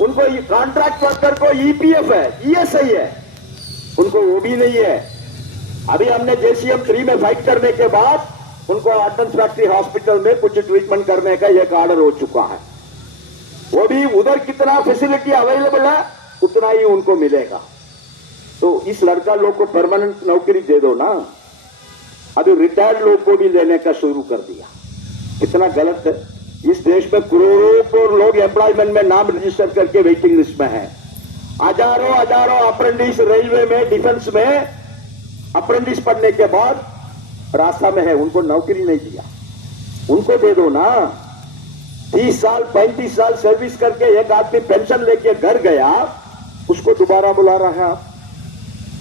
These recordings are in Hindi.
उनको कॉन्ट्रैक्ट वर्कर को ईपीएफ है, ईएसआई है, उनको वो भी नहीं है। अभी हमने जेसीएम 3 में फाइट करने के बाद उनको ऑर्डिनेंस फैक्ट्री हॉस्पिटल में कुछ ट्रीटमेंट करने का एक ऑर्डर हो चुका है। वो भी उधर कितना फैसिलिटी अवेलेबल है उतना ही उनको मिलेगा। तो इस लड़का लोग को परमानेंट नौकरी दे दो ना। अभी रिटायर्ड लोग को भी लेने का शुरू कर दिया, कितना गलत है। इस देश में करोड़ों लोग एम्प्लॉयमेंट में नाम रजिस्टर करके वेटिंग लिस्ट में है। हजारों हजारों अप्रेंटिस रेलवे में, डिफेंस में अप्रेंटिस पढ़ने के बाद रास्ता में है, उनको नौकरी नहीं दिया। उनको दे दो ना। 30 साल 35 साल सर्विस करके एक आदमी पेंशन लेके घर गया, उसको दोबारा बुला रहा है आप,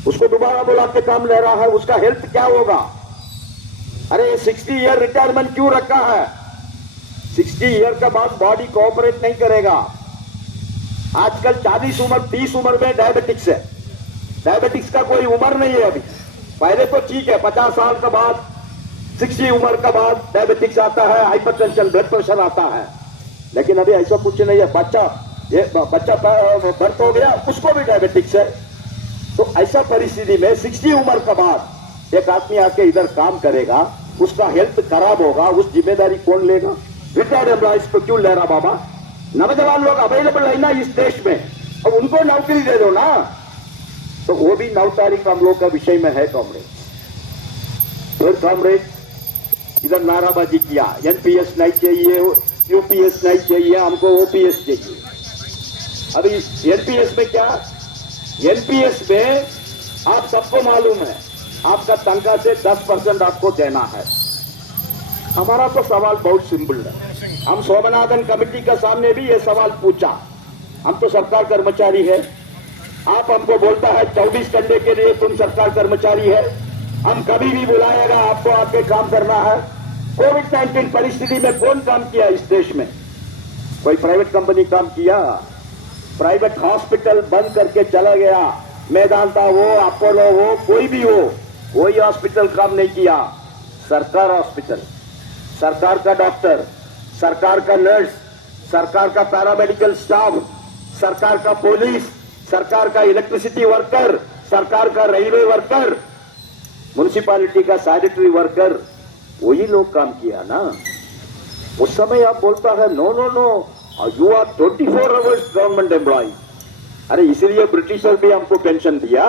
उसको दोबारा बुला के काम ले रहा है, उसका हेल्थ क्या होगा? अरे 60 ईयर रिटायरमेंट क्यों रखा है? 60 ईयर के बाद बॉडी कोऑपरेट नहीं करेगा। आजकल 40 उम्र 30 उम्र में डायबिटिक्स है। डायबिटिक्स का कोई उम्र नहीं है अभी। पहले तो ठीक है, 50 साल के बाद 60 उम्र के बाद डायबिटिक्स आता है, हाइपरटेंशन, ब्लड प्रेशर आता है। लेकिन अभी ऐसा कुछ नहीं है। बच्चा बर्थ हो गया उसको भी डायबिटिक्स है। तो ऐसा परिस्थिति में 60 उम्र के बाद एक आदमी आके इधर काम करेगा, उसका हेल्थ खराब होगा, उस जिम्मेदारी कौन लेगा? रिटायर्ड एम्प्लॉइज को क्यों ले रहा बाबा? नौजवान लोग अवेलेबल है ना इस देश में, अब उनको नौकरी दे दो ना। तो वो भी 9 तारीख हम लोग का विषय में है कॉमरेड। फिर कॉमरेड इधर नाराबाजी किया, एनपीएस नहीं चाहिए, यूपीएस नहीं चाहिए, हमको ओपीएस चाहिए। अभी एनपीएस में क्या? एनपीएस में आप सबको मालूम है आपका तनख्वाह से 10% आपको देना है। हमारा तो सवाल बहुत सिंपल है। हम स्वामीनाथन कमेटी के सामने भी ये सवाल पूछा। हम तो सरकार कर्मचारी है, आप हमको बोलता है 24 घंटे के लिए तुम सरकार कर्मचारी है, हम कभी भी बुलाएगा आपको आके काम करना है। कोविड-19 परिस्थिति में कौन काम किया इस देश में? कोई प्राइवेट कंपनी काम किया? प्राइवेट हॉस्पिटल बंद करके चला गया, मेदांता हो, अपोलो हो, कोई भी हो, कोई हॉस्पिटल काम नहीं किया। सरकार हॉस्पिटल, सरकार का डॉक्टर, सरकार का नर्स, सरकार का पैरामेडिकल स्टाफ, सरकार का पुलिस, सरकार का इलेक्ट्रिसिटी वर्कर, सरकार का रेलवे वर्कर, म्युनिसिपैलिटी का सैनिटरी वर्कर, वही लोग काम किया ना। उस समय आप बोलता है no no no, you are 24 hours government employee. अरे इसीलिए ब्रिटिशर भी हमको पेंशन दिया।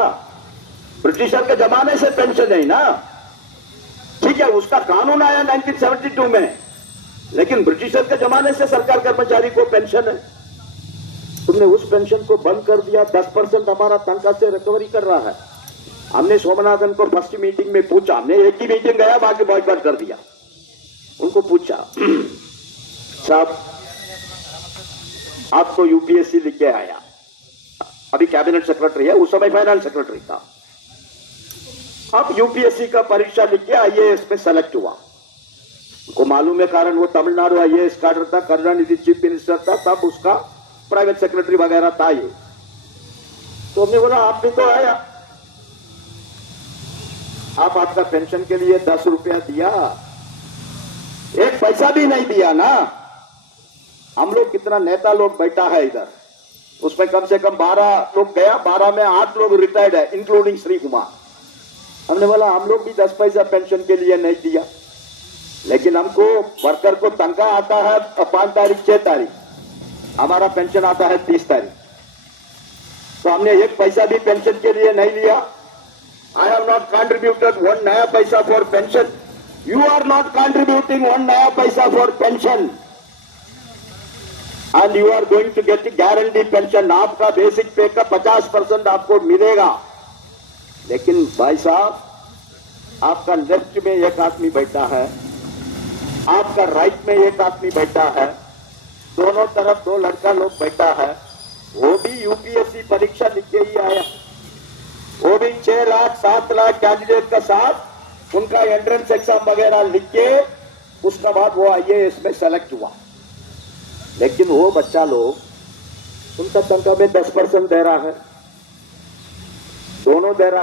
ब्रिटिशर के जमाने से पेंशन है ना, ठीक है, उसका कानून आया 1972 में, लेकिन ब्रिटिशर के जमाने से सरकार कर्मचारी को पेंशन है। तुमने उस पेंशन को बंद कर दिया। 10% हमारा तनख्वाह से रिकवरी कर रहा है। हमने स्वामीनाथन को फर्स्ट मीटिंग में पूछा, हमने एक ही मीटिंग गया, बाकी बॉयकॉट कर दिया। उनको पूछा, साहब आपको यूपीएससी लिख के आया, अभी कैबिनेट सेक्रेटरी है, उस समय फाइनेंस सेक्रेटरी था, अब यूपीएससी का परीक्षा लिख के आईएएस में सेलेक्ट हुआ। को मालूम है कारण वो तमिलनाडु आईएएस कैडर था, करुणानिधि चीफ मिनिस्टर था, तब उसका प्राइवेट सेक्रेटरी वगैरह था ये। तो हमने बोला आप भी तो आया, आप आपका पेंशन के लिए 10 रुपया दिया, एक पैसा भी नहीं दिया ना। हम लोग कितना नेता लोग बैठा है इधर, उसमें कम से कम 12 लोग गया, 12 में 8 लोग रिटायर्ड है, इंक्लूडिंग श्री कुमार। हमने बोला हम लोग भी 10 पैसा पेंशन के लिए नहीं दिया, लेकिन हमको वर्कर को तनख्वाह आता है 5 तारीख 6 तारीख, हमारा पेंशन आता है 30 तारीख, तो हमने एक पैसा भी पेंशन के लिए नहीं लिया। आई हैव नॉट कंट्रीब्यूटेड 1 नया पैसा for pension. You are not contributing 1 नया पैसा for pension and you are going to get guarantee pension. आपका बेसिक पे का 50% आपको मिलेगा। लेकिन भाई साहब, आपका लेफ्ट में एक आदमी बैठा है, आपका राइट में एक आदमी बैठा है, दोनों तरफ 2 लड़का लोग बैठा है, वो भी यूपीएससी परीक्षा लिख के ही आया, वो भी 6 लाख 7 लाख कैंडिडेट का साथ उनका एंट्रेंस एग्जाम वगैरह लिख के उसके बाद वो आईएएस में सेलेक्ट हुआ। लेकिन वो बच्चा लोग उनका तनख्वाह में 10% दे रहा है, दोनों दे रहा है।